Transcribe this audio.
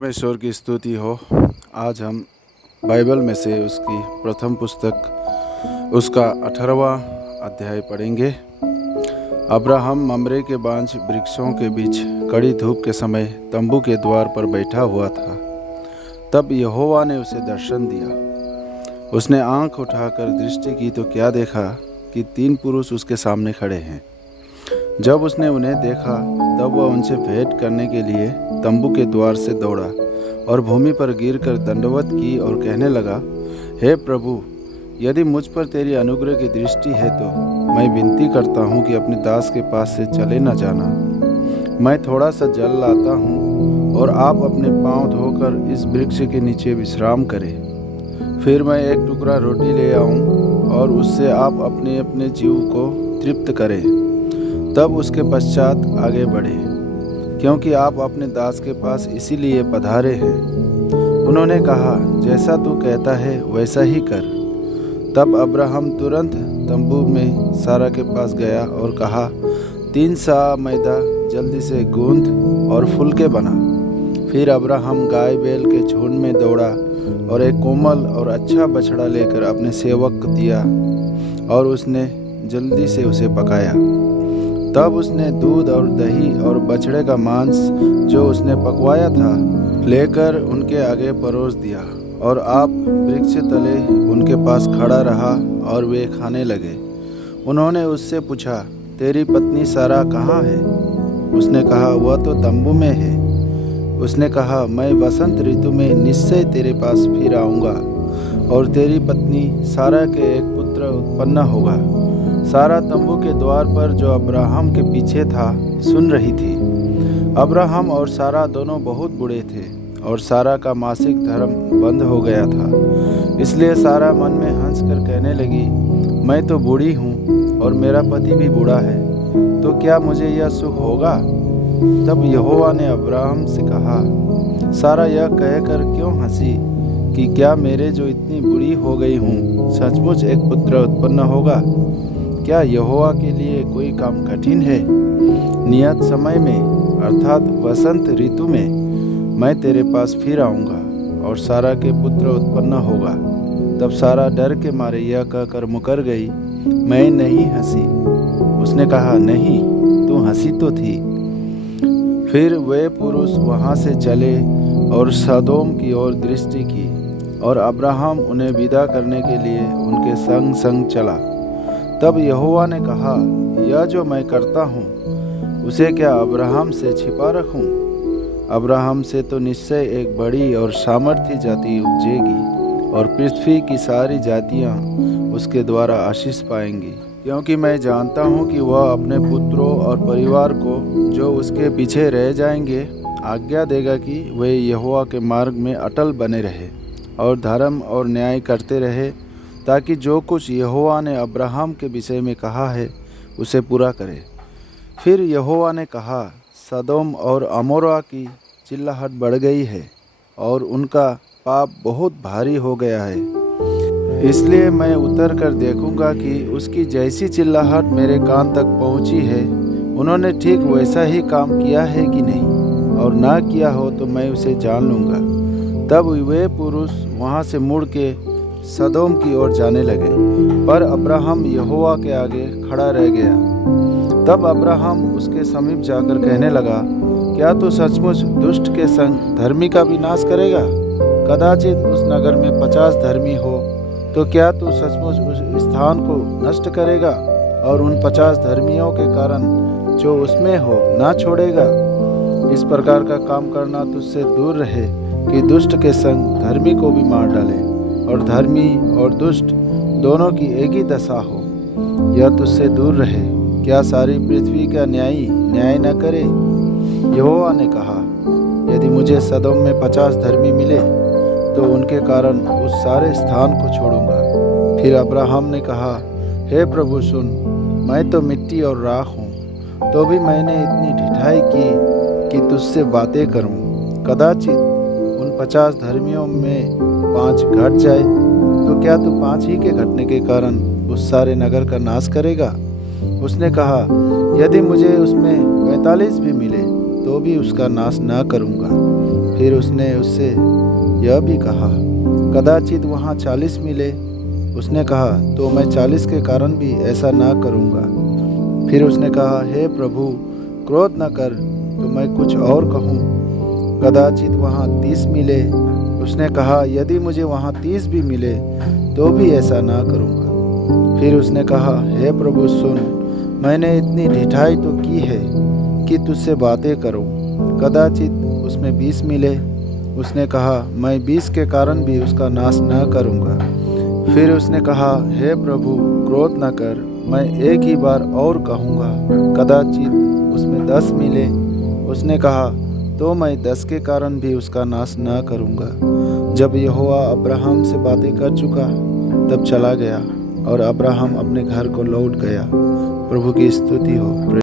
परमेश्वर की स्तुति हो। आज हम बाइबल में से उसकी प्रथम पुस्तक उसका 18वां अध्याय पढ़ेंगे। अब्राहम ममरे के बांज वृक्षों के बीच कड़ी धूप के समय तंबू के द्वार पर बैठा हुआ था। तब यहोवा ने उसे दर्शन दिया। उसने आंख उठाकर दृष्टि की तो क्या देखा कि 3 पुरुष उसके सामने खड़े हैं। जब उसने उन्हें देखा तब वह उनसे भेंट करने के लिए तंबू के द्वार से दौड़ा और भूमि पर गिरकर दंडवत की और कहने लगा, हे प्रभु, यदि मुझ पर तेरी अनुग्रह की दृष्टि है तो मैं विनती करता हूँ कि अपने दास के पास से चले न जाना। मैं थोड़ा सा जल लाता हूँ और आप अपने पाँव धोकर इस वृक्ष के नीचे विश्राम करें। फिर मैं एक टुकड़ा रोटी ले आऊँ और उससे आप अपने अपने जीव को तृप्त करें। तब उसके पश्चात आगे बढ़े, क्योंकि आप अपने दास के पास इसीलिए पधारे हैं। उन्होंने कहा, जैसा तू कहता है वैसा ही कर। तब अब्राहम तुरंत तंबू में सारा के पास गया और कहा, 3 सा मैदा जल्दी से गूंथ और फुलके बना। फिर अब्राहम गाय बैल के झुंड में दौड़ा और एक कोमल और अच्छा बछड़ा लेकर अपने सेवक को दिया और उसने जल्दी से उसे पकाया। तब उसने दूध और दही और बछड़े का मांस जो उसने पकवाया था लेकर उनके आगे परोस दिया और आप वृक्ष तले उनके पास खड़ा रहा और वे खाने लगे। उन्होंने उससे पूछा, तेरी पत्नी सारा कहाँ है? उसने कहा, वह तो तंबू में है। उसने कहा, मैं वसंत ऋतु में निश्चय तेरे पास फिर आऊँगा और तेरी पत्नी सारा के एक पुत्र उत्पन्न होगा। सारा तंबू के द्वार पर जो अब्राहम के पीछे था सुन रही थी। अब्राहम और सारा दोनों बहुत बूढ़े थे और सारा का मासिक धर्म बंद हो गया था। इसलिए सारा मन में हंस कर कहने लगी, मैं तो बूढ़ी हूँ और मेरा पति भी बूढ़ा है, तो क्या मुझे यह सुख होगा? तब यहोवा ने अब्राहम से कहा, सारा यह कहकर क्यों हंसी कि क्या मेरे जो इतनी बूढ़ी हो गई हूँ सचमुच एक पुत्र उत्पन्न होगा? क्या यहोवा के लिए कोई काम कठिन है? नियत समय में अर्थात वसंत ऋतु में मैं तेरे पास फिर आऊँगा और सारा के पुत्र उत्पन्न होगा। तब सारा डर के मारे यह कहकर मुकर गई, मैं नहीं हंसी। उसने कहा, नहीं, तू हंसी तो थी। फिर वे पुरुष वहाँ से चले और सदोम की ओर दृष्टि की और अब्राहम उन्हें विदा करने के लिए उनके संग संग चला। तब यहोवा ने कहा, यह जो मैं करता हूँ उसे क्या अब्राहम से छिपा रखूँ? अब्राहम से तो निश्चय एक बड़ी और सामर्थी जाति उपजेगी और पृथ्वी की सारी जातियाँ उसके द्वारा आशीष पाएंगी, क्योंकि मैं जानता हूँ कि वह अपने पुत्रों और परिवार को जो उसके पीछे रह जाएंगे आज्ञा देगा कि वे यहोवा के मार्ग में अटल बने रहे और धर्म और न्याय करते रहे, ताकि जो कुछ यहोवा ने अब्राहम के विषय में कहा है उसे पूरा करे। फिर यहोवा ने कहा, सदोम और अमोरा की चिल्लाहट बढ़ गई है और उनका पाप बहुत भारी हो गया है। इसलिए मैं उतर कर देखूंगा कि उसकी जैसी चिल्लाहट मेरे कान तक पहुंची है, उन्होंने ठीक वैसा ही काम किया है कि नहीं, और ना किया हो तो मैं उसे जान लूँगा। तब वे पुरुष वहाँ से मुड़ के सदोम की ओर जाने लगे, पर अब्राहम यहोवा के आगे खड़ा रह गया। तब अब्राहम उसके समीप जाकर कहने लगा, क्या तू सचमुच दुष्ट के संग धर्मी का विनाश करेगा? कदाचित उस नगर में 50 धर्मी हो, तो क्या तू सचमुच उस स्थान को नष्ट करेगा और उन 50 धर्मियों के कारण जो उसमें हो ना छोड़ेगा? इस प्रकार का काम करना तुझसे दूर रहे कि दुष्ट के संग धर्मी को भी मार डाले और धर्मी और दुष्ट दोनों की एक ही दशा हो। यह तुझसे दूर रहे। क्या सारी पृथ्वी का न्यायी न्याय न करे? यहोवा ने कहा, यदि मुझे सदोम में 50 धर्मी मिले तो उनके कारण उस सारे स्थान को छोड़ूंगा। फिर अब्राहम ने कहा, हे प्रभु सुन, मैं तो मिट्टी और राख हूँ, तो भी मैंने इतनी ढिठाई की कि तुझसे बातें करूँ। कदाचित उन 50 धर्मियों में 5 घट जाए, तो क्या तू 5 ही के घटने के कारण उस सारे नगर का नाश करेगा? उसने कहा, यदि मुझे उसमें 45 भी मिले तो भी उसका नाश न करूँगा। फिर उसने उससे यह भी कहा, कदाचित वहाँ 40 मिले। उसने कहा, तो मैं 40 के कारण भी ऐसा ना करूँगा। फिर उसने कहा, हे प्रभु, क्रोध न कर, तो मैं कुछ और कहूँ, कदाचित वहाँ 30 मिले। उसने कहा, यदि मुझे वहाँ 30 भी मिले तो भी ऐसा ना करूँगा। फिर उसने कहा, हे प्रभु सुन, मैंने इतनी ढिठाई तो की है कि तुझसे बातें करूँ, कदाचित उसमें 20 मिले। उसने कहा, मैं 20 के कारण भी उसका नाश न करूँगा। फिर उसने कहा, हे प्रभु, क्रोध न कर, मैं एक ही बार और कहूँगा, कदाचित उसमें 10 मिले। उसने कहा, तो मैं 10 के कारण भी उसका नाश न करूँगा। जब यहोवा अब्राहम से बातें कर चुका तब चला गया और अब्राहम अपने घर को लौट गया। प्रभु की स्तुति हो।